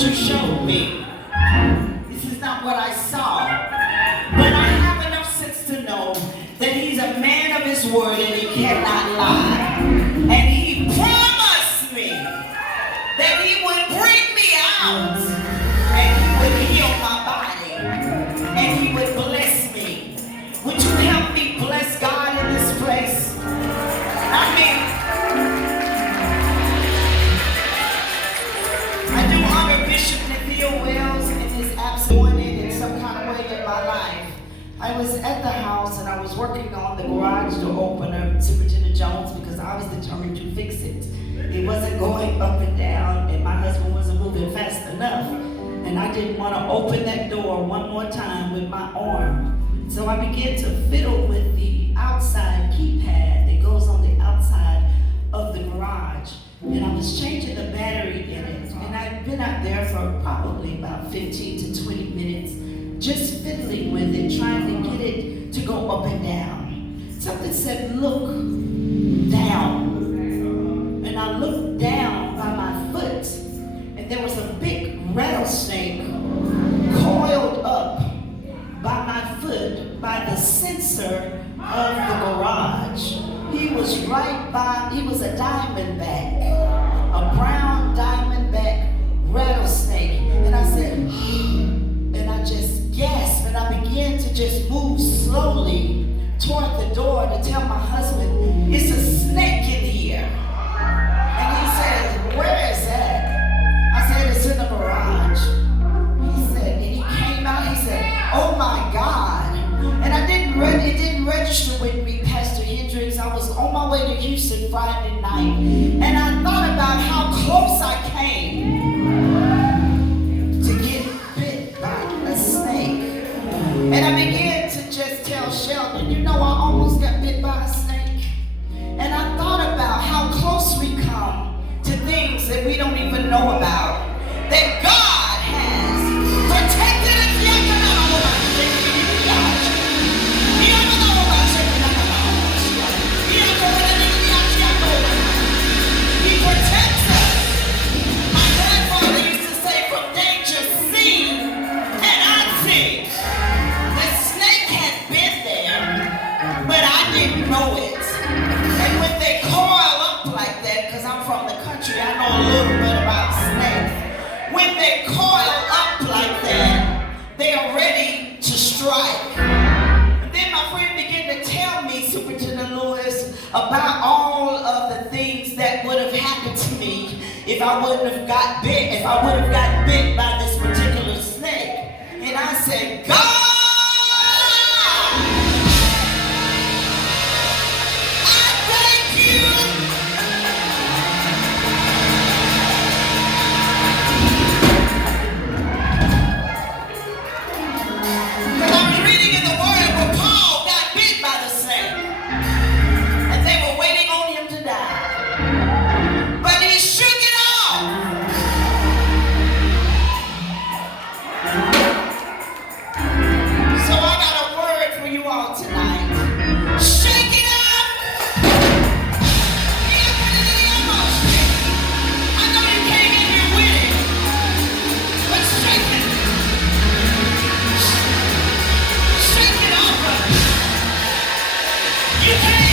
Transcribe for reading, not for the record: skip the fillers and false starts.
what you showed me. This is not what I saw. But I have enough sense to know that he's a man of his word and he cannot lie. And he promised me that he would bring me out and he would heal my body and he would bless me. Would you help me bless God in this place? I do honor Bishop Wells in his absence in some kind of way in my life. I was at the house and I was working on the garage door opener, Superintendent Jones, because I was determined to fix it. It wasn't going up and down and my husband wasn't moving fast enough. And I didn't want to open that door one more time with my arm. So I began to fiddle with the outside keypad that goes on the outside of the garage. And I was changing the battery in it. And I'd been out there for probably about 15 to 20 minutes, just fiddling with it, trying to get it to go up and down. Something said, look down. And I looked down by my foot, and there was a big rattlesnake coiled up by my foot, by the sensor of the garage. He was right by, he was a diamondback, a brown diamondback rattlesnake. And I said, and I just gasped, and I began to just move slowly toward the door to tell my husband, it's a snake in here. And he said, where is that? I said, it's in the garage. He said, and he came out, he said, oh my God. And it didn't register with me, Pastor Hendricks. I was on my way to Houston Friday night, and I thought about how close I came to get bit by a snake. And I began to just tell Sheldon, you know, I almost got bit by a snake. And I thought about how close we come to things that we don't even know about, that God has protected us. He protects us. My grandfather used to say, from danger seen and unseen. The snake had been there, but I didn't know it. And when they coil up like that, because I'm from the country, I know a little bit about snakes. When they coil up like that, they are ready to strike. And then my friend began to tell me, Superintendent Lewis, about all of the things that would have happened to me if I wouldn't have got bit, if I would have gotten bit by this particular snake. And I said, God, I thank you. Because I was reading in the Word where Paul got bit by the snake. And they were waiting on him to die. But he shook it off. So I got a word for you all tonight. Shake it off. I know you came in here with it, but shake it. Shake it off. You can't